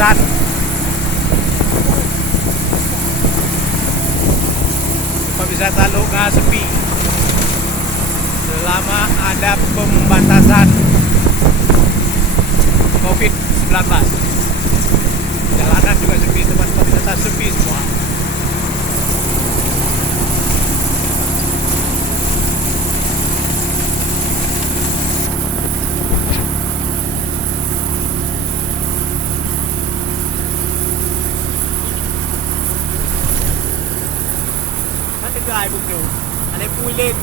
pembatasan. Tempat wisata Lunga sepi selama ada pembatasan COVID-19. Jalanan juga sepi, tempat-tempat wisata sepi semua. Gài buộc đủ, anh em vui lên.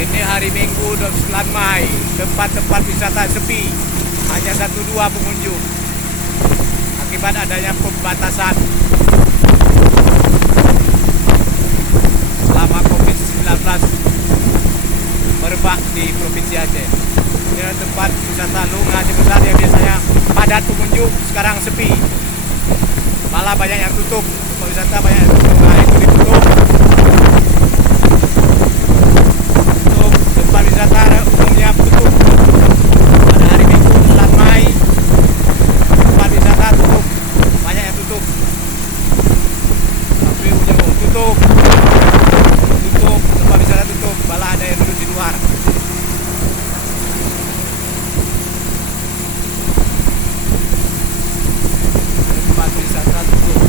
Ini hari Minggu 29 Mei, tempat-tempat wisata sepi, hanya 1-2 pengunjung akibat adanya pembatasan selama COVID-19 merebak di Provinsi Aceh. Ini tempat wisata Lunga Aceh Besar yang biasanya padat pengunjung, sekarang sepi. Malah banyak yang tutup, tempat wisata banyak yang tutup. Nah, itu ditutup. Untuk tempat wisata umumnya tutup. Pada hari Minggu 9 Mei, tempat wisata tutup, banyak yang tutup. Sampai ujung tutup. Tempat wisata tutup, malah ada yang duduk di luar. Tempat wisata tutup.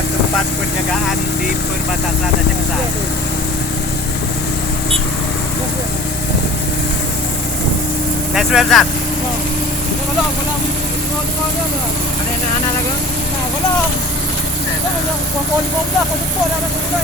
Tempat penjagaan di perbatasan Aceh Besar. Dah sudah besar. Mana anak-anak lagi?